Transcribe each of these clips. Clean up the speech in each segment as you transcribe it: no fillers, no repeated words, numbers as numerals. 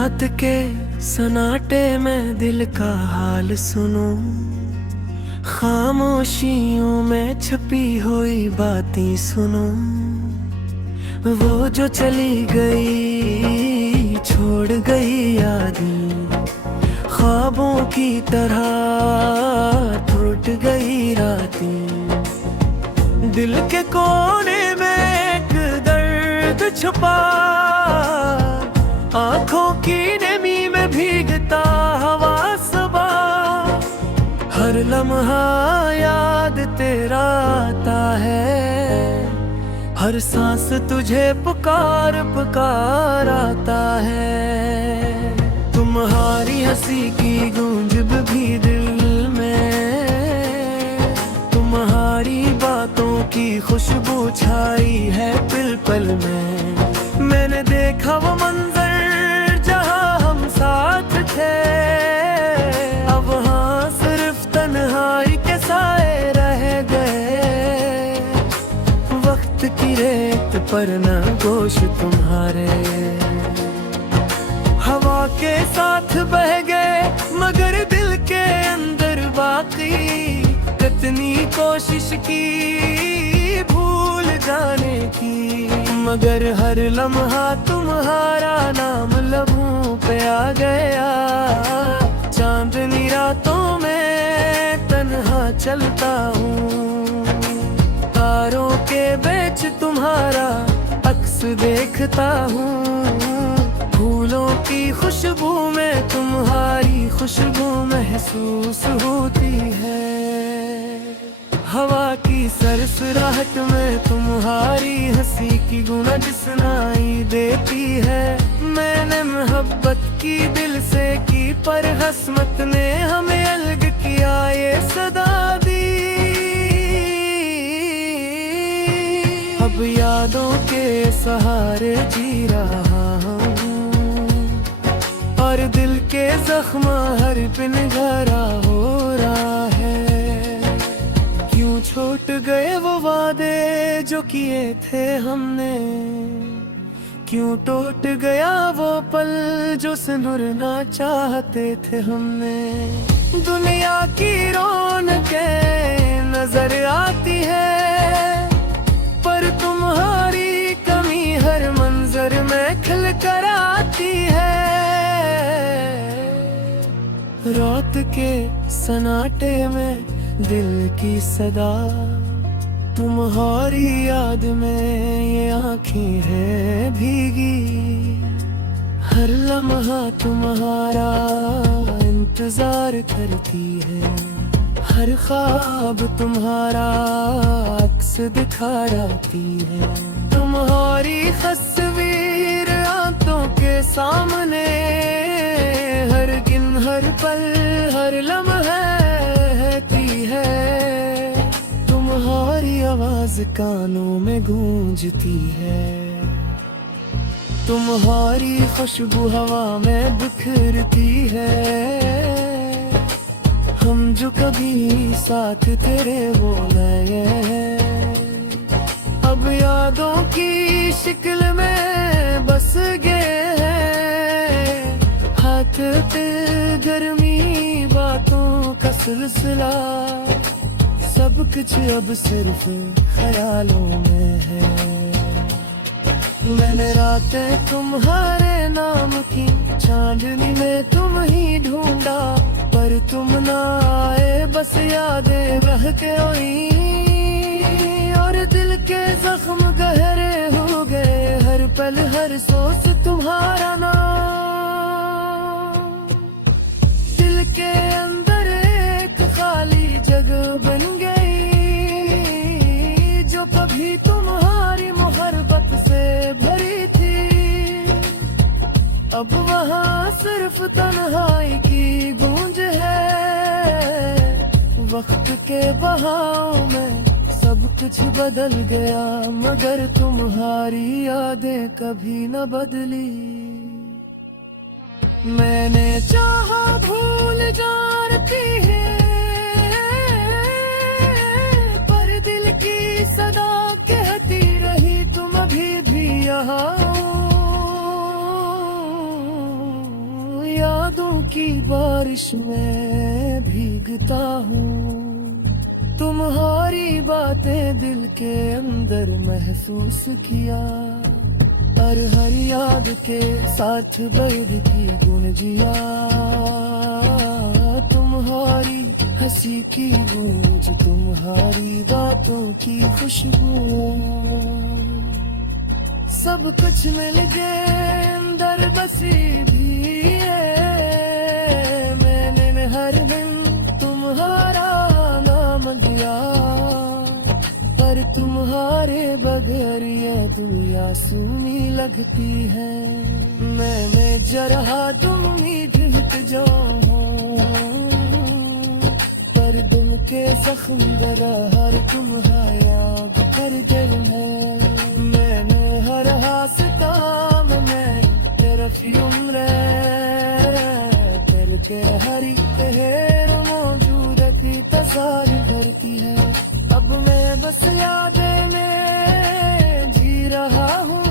रात के सन्नाटे में दिल का हाल सुनूं, खामोशियों में छुपी हुई बातें सुनूं। वो जो चली गई छोड़ गई यादें, ख्वाबों की तरह टूट गई रातें। दिल के कोने में एक दर्द छुपा, आंखों की नमी में भीगता हवा सबा। हर लम्हा याद तेरा आता है, हर सांस तुझे पुकार पुकार आता है। तुम्हारी हंसी की गूंज भी दिल में, तुम्हारी बातों की खुशबू छाई है पल पल में। मैंने देखा वो मंजर जहां हम साथ थे, अब हाँ सिर्फ तन्हाई के साए रह गए। वक्त की रेत पर न गोश तुम्हारे, हवा के साथ बह गए मगर दिल के अंदर बाकी। कितनी कोशिश की भूल जाने की, मगर हर लम्हा तुम्हारा नाम लबों पे आ गया। चांदनी रातों में तन्हा चलता हूँ, तारों के बीच तुम्हारा अक्स देखता हूँ। फूलों की खुशबू में तुम्हारी खुशबू महसूस होती है, हवा की सरसराहट में तुम्हारी हंसी की गूंज सुनाई देती है। मैंने मोहब्बत की दिल से की, पर हसमत ने हमें अलग किया ये सदा दी। अब यादों के सहारे जी रहा हूँ, और दिल के जख्म हर पिन गहरा हो रहा है। क्यों छूट गए वो वादे जो किए थे हमने, क्यों टूट गया वो पल जो सिनुरना चाहते थे हमने। दुनिया की रौनकें नजर आती है, पर तुम्हारी कमी हर मंजर में खिल कर आती है। रात के सन्नाटे में दिल की सदा, तुम्हारी याद में ये आँखें हैं भीगी। हर लम्हा तुम्हारा इंतजार करती है, हर ख्वाब तुम्हारा अक्स दिखा जाती है। तुम्हारी तस्वीर आंखों के सामने, हर दिन हर पल हर लम्हा रहती है। तुम्हारी आवाज कानों में गूंजती है, तुम्हारी खुशबू हवा में बिखरती है। हम जो कभी साथ तेरे वो लगे हैं, अब यादों की शिक्ल में बस गए हैं। हाथ पे गर्मी बातों का सिलसिला, सब कुछ अब सिर्फ ख्यालों में है। मैंने रातें तुम्हारे नाम की, चांदनी में तुम ही ढूंढा, पर तुम ना आए बस यादें बह के आई। और दिल के जख्म गहरे हो गए, हर पल हर सोच तुम्हारा नाम। दिल के अंदर एक खाली जगह बन गई, जो कभी तुम्हारी मोहब्बत से भरी थी। अब वहाँ सिर्फ तन्हाई की गूंज है। वक्त के बहाव में सब कुछ बदल गया, मगर तुम्हारी यादें कभी न बदली। मैंने चाहा भूल जाती है, पर दिल की सदा कहती रही तुम अभी भी यहाँ। बारिश में भीगता हूँ, तुम्हारी बातें दिल के अंदर महसूस किया, और हर याद के साथ बजती गुंजिया, तुम्हारी हंसी की गूंज, तुम्हारी बातों की खुशबू, सब कुछ मिल गए अंदर बसी भी है। मैंने हर दिन तुम्हारा नाम दिया, पर तुम्हारे बगैर ये दुनिया सूनी लगती है। मैंने जरा उम्मीद हिट जाऊं, पर दिल के जख्म दरा हर तुम्हारा हर दिल है। मैंने हर हासता में तरफ उम्र करके हरी तहर मौजूदती तजार करती है। अब मैं बस यादें में जी रहा हूँ,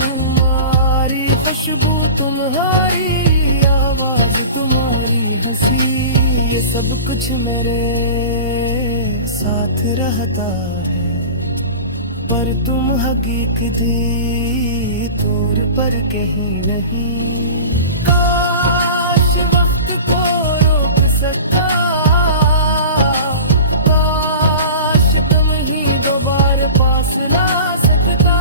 तुम्हारी खुशबू, तुम्हारी आवाज, तुम्हारी हंसी, ये सब कुछ मेरे साथ रहता है। पर तुम हकीकत दूर पर कहीं नहीं। काश वक्त को रोक सकता, काश तुम ही दोबारा पास ला सकता,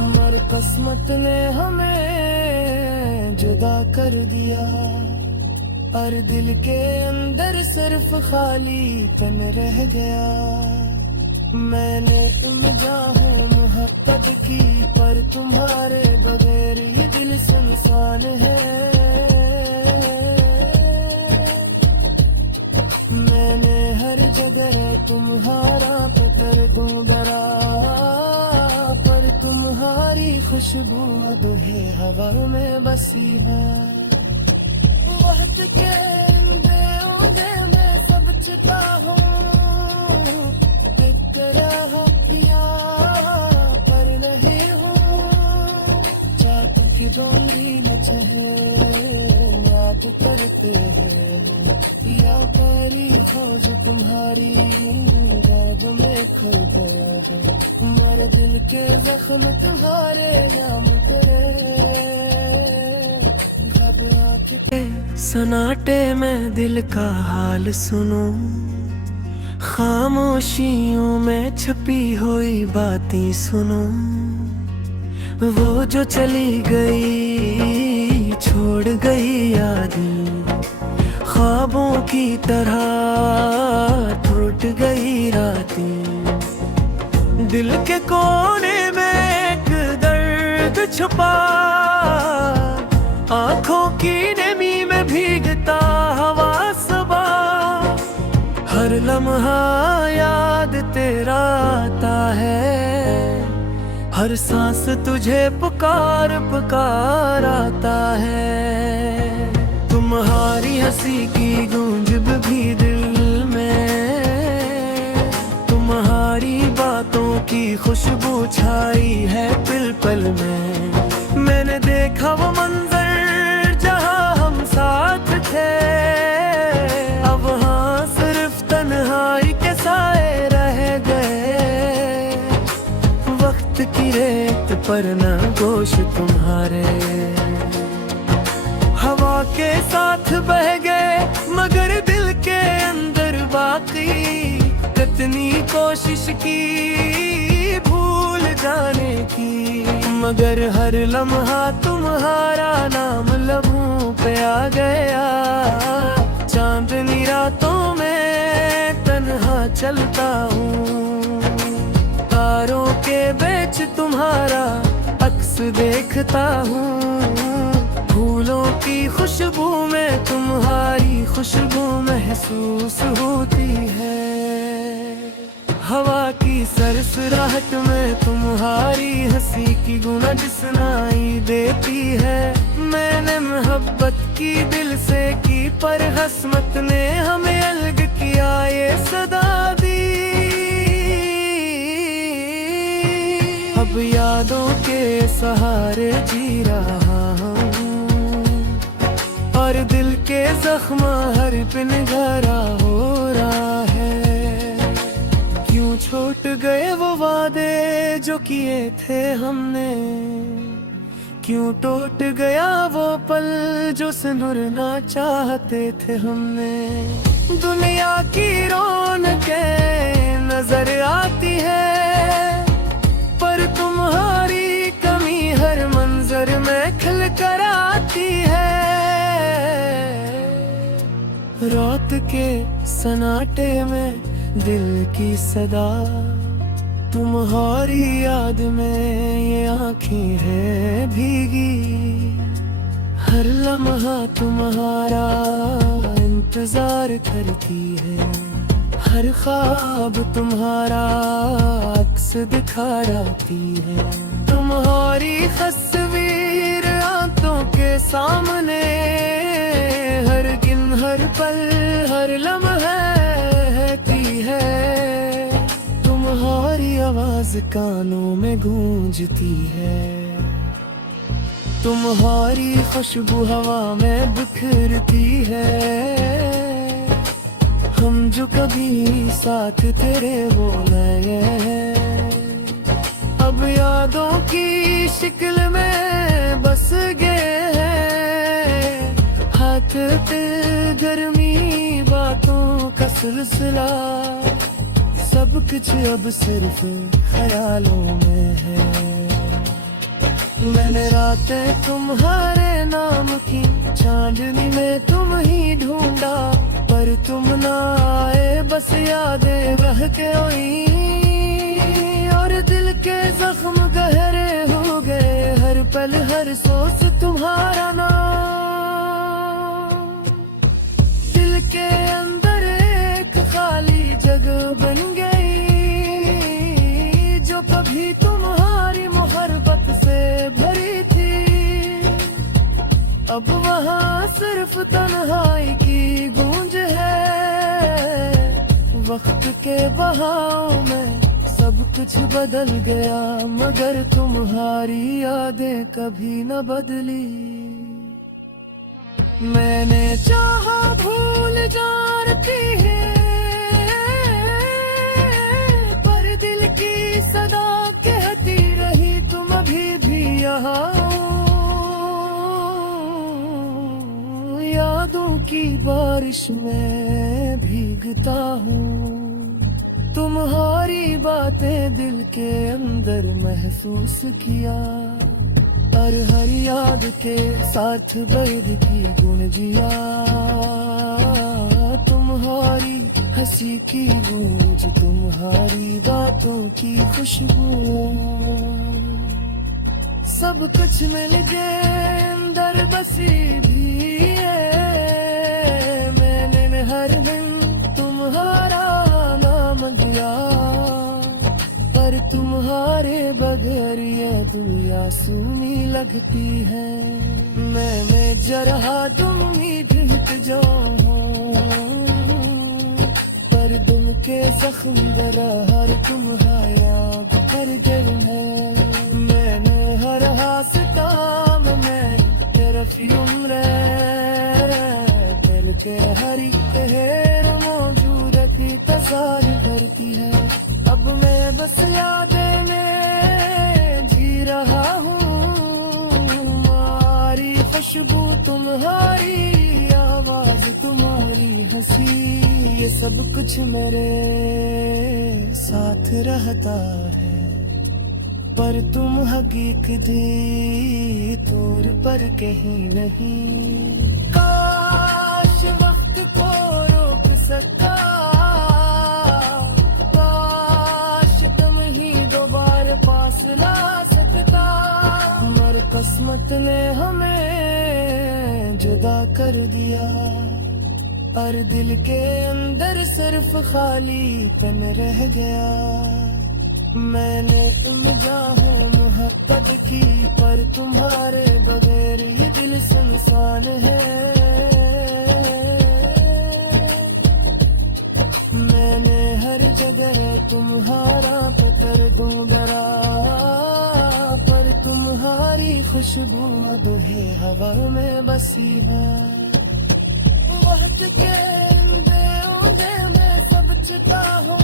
मगर किस्मत ने हमें जुदा कर दिया, और दिल के अंदर सिर्फ खाली तन रह गया। मैंने इम्तिहान मोहब्बत की, पर तुम्हारे बगैर ये दिल सुनसान है। मैंने हर जगह तुम्हारा पत्थर ढूंढा, पर तुम्हारी खुशबू दुहे हवा में बसी है। वक्त के अंधेरे में सब छिपा हूँ, पर नहीं हूँ, चाहतों की डोरी न चहे, याद करते हैं या परी खोज तुम्हारी दर्द में खो गया है। मर दिल के जख्म तुम्हारे नाम करे, सन्नाटे में दिल का हाल सुनो, खामोशियों में छुपी हुई बातें सुनो। वो जो चली गई छोड़ गई यादें, ख्वाबों की तरह टूट गई रातें। दिल के कोने में एक दर्द छुपा, आंखों की नमी में भीगता हवा सबा। हर लम्हा याद तेरा आता है, हर सांस तुझे पुकार पुकार आता है। तुम्हारी हंसी की गूंज भी दिल में, तुम्हारी बातों की खुशबू छाई है पल पल में। मैंने देखा वो मंजर जहाँ हम साथ थे, अब हाँ सिर्फ तन्हाई के साए रह गए। वक्त की रेत पर न गोश तुम्हारे, हवा के साथ बह गए, मगर दिल के अंदर बाकी। कितनी कोशिश की भूल जाने की, मगर हर लम्हा तुम्हारा नाम लबों पे आ गया। चांदनी रातों में तन्हा चलता हूँ, तारों के बीच तुम्हारा अक्स देखता हूँ। फूलों की खुशबू में तुम्हारी खुशबू महसूस होती है, हवा की सरसराहट में तुम्हारी हंसी की गूंज सुनाई देती है। मैंने मोहब्बत की दिल से की, पर हसमत ने हमें अलग किया ये सदा दी। अब यादों के सहारे जी रहा हूँ, और दिल के जख्म हर पिन गहरा हो रहा है। क्यों छूट गए वो वादे जो किए थे हमने, क्यों टूट गया वो पल जो सिंदूरना चाहते थे हमने। दुनिया की रौनकें नजर आती है, पर तुम्हारी कमी हर मंजर में खिल कर आती है। रात के सन्नाटे में दिल की सदा, तुम्हारी याद में ये आँखें हैं भीगी। हर लम्हा तुम्हारा इंतजार करती है, हर ख्वाब तुम्हारा अक्स दिखा जाती है। तुम्हारी तस्वीर आंखों के सामने, हर दिन हर पल हर लम्हा रहती है। तुम्हारी आवाज कानों में गूंजती है, तुम्हारी खुशबू हवा में बिखरती है। हम जो कभी साथ तेरे वो नए हैं, अब यादों की शिक्ल में बस गए हैं। हाथ पे गर्मी बातों का सिलसिला, सब कुछ अब सिर्फ ख्यालों में है। मैंने रातें तुम्हारे नाम की, चांदनी में तुम ही ढूंढा, पर तुम ना आए, बस यादें बह के आई। और दिल के जख्म गहरे हो गए, हर पल हर सोच तुम्हारा नाम। दिल के अंदर एक खाली जगह बन गई, जो कभी तुम्हारी मोहब्बत से भरी थी। अब वहाँ सिर्फ तन्हाई की गूंज है। वक्त के बहाव में सब कुछ बदल गया, मगर तुम्हारी यादें कभी न बदली। मैंने चाहा भूल जाती है, पर दिल की सदा कहती रही तुम अभी भी यहाँ। यादों की बारिश में भीगता हूँ, तुम्हारी बातें दिल के अंदर महसूस किया। और हर याद के साथ दर्द की गुंजिया, तुम्हारी हंसी की गूंज, तुम्हारी बातों की खुशबू, सब कुछ मिल गए अंदर बसी भी है। मैंने हर दिन तुम्हारा नाम दिया, पर तुम्हारे बगैर ये दुनिया सूनी लगती है। मैं जरा उम्मीद हिट जाऊं, पर दिल के जख्म दरा हर तुम्हारा हर दिल है। मैंने हर हासताम में तरफ उम्र, दिल के हरी तहर मौजूद की तजार करती है। अब मैं बस यादें में जी रहा हूँ, तुम्हारी खुशबू, तुम्हारी आवाज, तुम्हारी हंसी, ये सब कुछ मेरे साथ रहता है। पर तुम हकीकत तौर पर कहीं नहीं। काश वक्त को रोक सकता, काश तुम ही दोबारा पास ला सकता, मगर किस्मत ने हमें जुदा कर दिया। और दिल के अंदर सिर्फ खालीपन रह गया। मैंने निगाहें मोहब्बत की, पर तुम्हारे बगैर ये दिल सुनसान है। मैंने हर जगह तुम्हारा पकड़ दूंगा, पर तुम्हारी खुशबू अब है हवा में बसी है। के बेऊदे में सब चिता हूँ,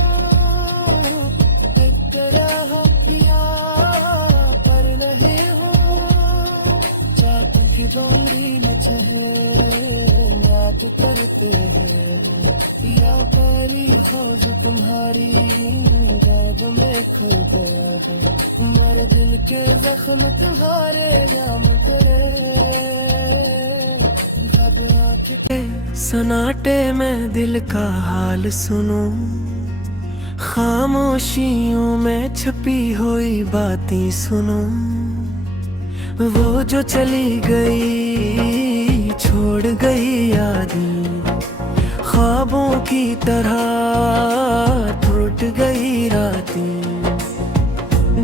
एक तरह किया पर नहीं हूँ। चाहतों की डोरी न चहे याद करते हैं, या तेरी खोज तुम्हारी राज में खो गया है। मेरे दिल के जख्म तुम्हारे याम करे, सन्नाटे में दिल का हाल सुनूं, खामोशियों में छुपी हुई बातें सुनूं। वो जो चली गई छोड़ गई यादें, ख्वाबों की तरह टूट गई रातें।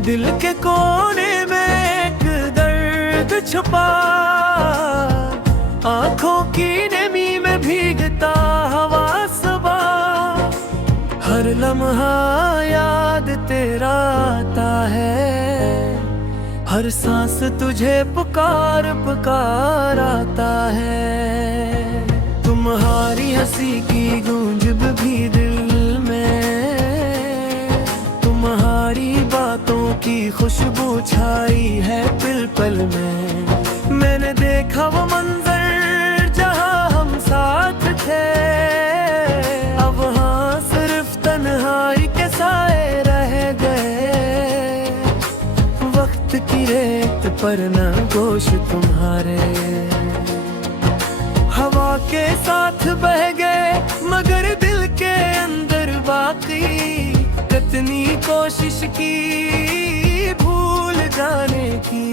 दिल के कोने में एक दर्द छुपा, आंखों की नमी में भीगता हवा सबा। हर लम्हा याद तेरा आता है, हर सांस तुझे पुकार पुकार आता है। तुम्हारी हंसी की गूंज भी दिल में, तुम्हारी बातों की खुशबू छाई है पल पल में। मैंने देखा वो मंजर जहाँ हम साथ थे, अब हाँ सिर्फ तन्हाई के साए रह गए। वक्त की रेत पर न गोश तुम्हारे, हवा के साथ बह गए मगर दिल के अंदर बाकी। कितनी कोशिश की भूल जाने की,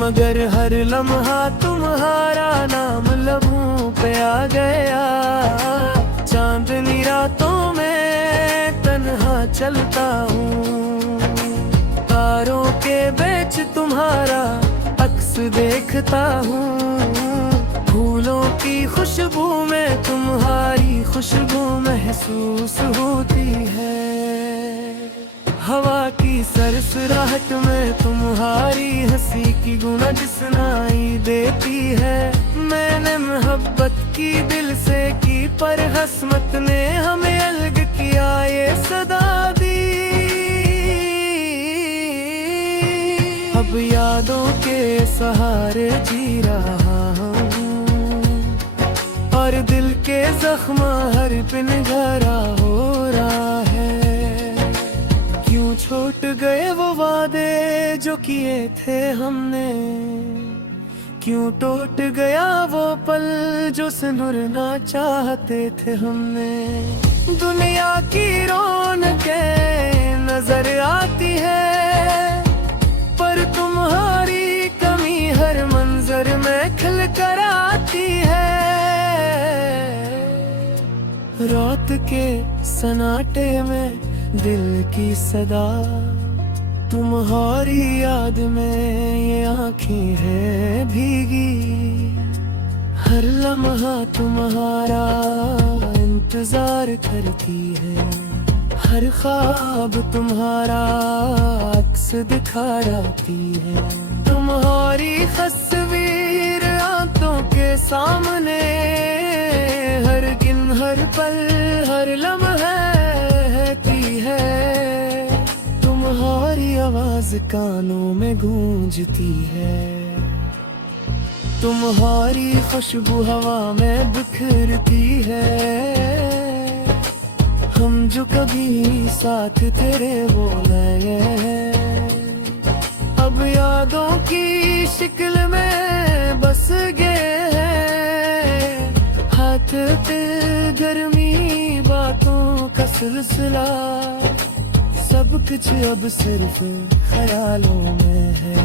मगर हर लम्हा तुम्हारा नाम लबों पे आ गया। चांदनी रातों में तन्हा चलता हूँ, तारों के बीच तुम्हारा अक्स देखता हूँ। फूलों की खुशबू में तुम्हारी खुशबू महसूस होती है, हवा की सरसराहट में तुम्हारी हंसी की गूंज सुनाई देती है। मैंने मोहब्बत की दिल से की पर हसमत ने हमें अलग किया ये सदा दी। अब यादों के सहारे जी रहा हूँ, और दिल के जख्म हर पिन गहरा हो रहा है। क्यों छूट गए वो वादे जो किए थे हमने, क्यों टूट गया वो पल जो सिनुरना चाहते थे हमने। दुनिया की रौनकें नजर आती है, पर तुम्हारी कमी हर मंजर में खिल कर आती है। रात के सन्नाटे में दिल की सदा, तुम्हारी याद में ये आँखें हैं भीगी। हर लम्हा तुम्हारा इंतजार करती है, हर ख्वाब तुम्हारा अक्स दिखा जाती है। तुम्हारी तस्वीर आंखों के सामने, हर दिन हर पल हर लम्हा रहती है। तुम्हारी आवाज कानों में गूंजती है, तुम्हारी खुशबू हवा में बिखरती है। हम जो कभी साथ तेरे वो गए, अब यादों की शिक्ल में बस गए हैं। हाथ पे गर्मी बातों का सिलसिला, सब कुछ अब सिर्फ ख्यालों में है।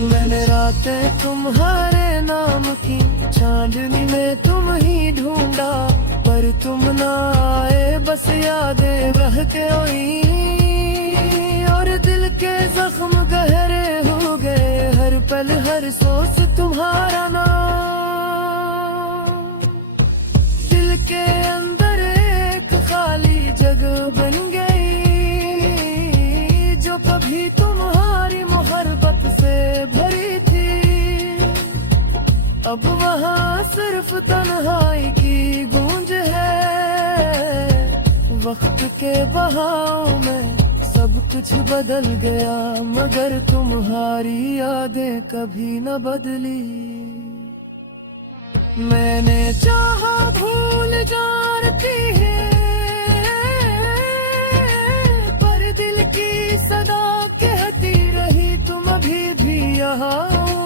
मैंने रातें तुम्हारे नाम की चांदनी में तुम ही ढूंढा, पर तुम ना आए बस यादें बह के हुई। और दिल के जख्म गहरे हो गए, हर पल हर सोच तुम्हारा नाम। दिल के अंदर एक खाली जगह बन गई, जो कभी तुम्हारी मोहब्बत से भरी थी। अब वहाँ सिर्फ सिर्फ तन्हाई की गूंज है। वक्त के बहाव में सब कुछ बदल गया, मगर तुम्हारी यादें कभी न बदली। मैंने चाहा भूल जानती है, पर दिल की सदा कहती रही तुम अभी भी यहाँ।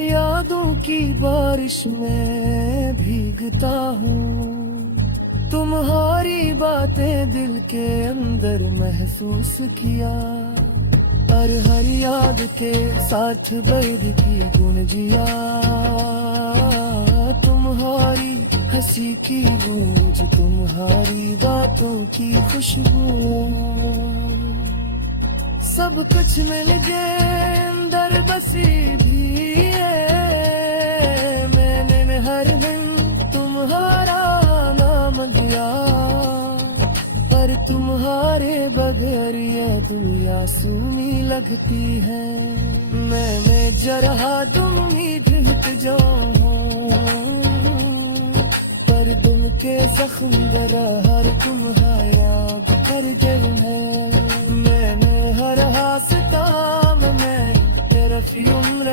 यादों की बारिश में भीगता हूँ, तुम्हारी बातें दिल के अंदर महसूस किया। और हर याद के साथ दर्द की गुंजिया, तुम्हारी हंसी की गूंज, तुम्हारी बातों की खुशबू, सब कुछ मिल गए अंदर बसी भी है। मैंने हर दिन तुम्हारा नाम लिया, पर तुम्हारे बगैर ये दुनिया सूनी लगती है। मैंने जरा उम्मीद हिट जाऊं, पर दिल के जख्म दरा हर तुम्हारा कर दिल है। मैंने हर हासताम में तरफी उम्र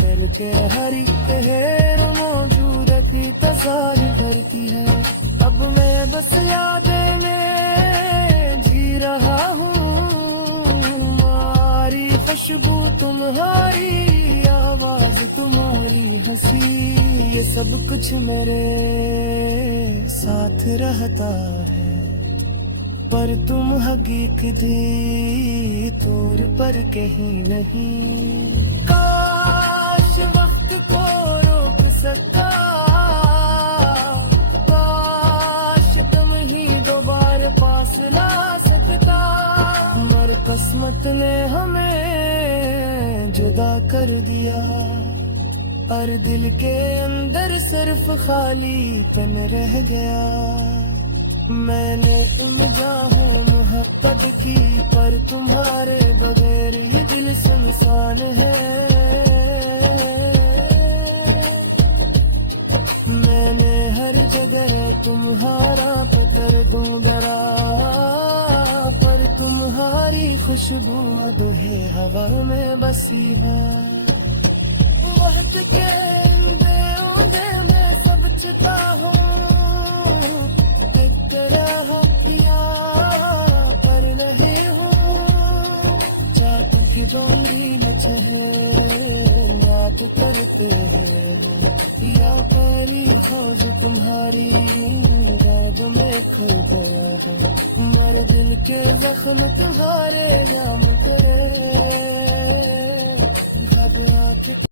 दिल के हरी तहर मौजूद की तजारी भरती है। अब मैं बस यादें में जी रहा हूँ, तुम्हारी खुशबू, तुम्हारी आवाज, तुम्हारी हंसी, ये सब कुछ मेरे साथ रहता है। पर तुम हकीकत तौर पर कहीं नहीं। काश वक्त को रोक सकता, काश तुम ही दोबारा पास ला सकता, मगर किस्मत ने हमें जुदा कर दिया। और दिल के अंदर सिर्फ खालीपन रह गया। मैंने इम्तिहान मोहब्बत की, पर तुम्हारे बगैर ये दिल सुनसान है। मैंने हर जगह तुम्हारा पत्थर डरा, पर तुम्हारी खुशबू दुहे हवा में बसी है। वक्त के अंधेरे में सब छिपा हूँ, पर नहीं हूँ। चाहतों की डोरी न चहे, याद करते हैं या परी खोज तुम्हारी जो में खो गया है। मर दिल के जख्म तुम्हारे नाम करे, अब आँख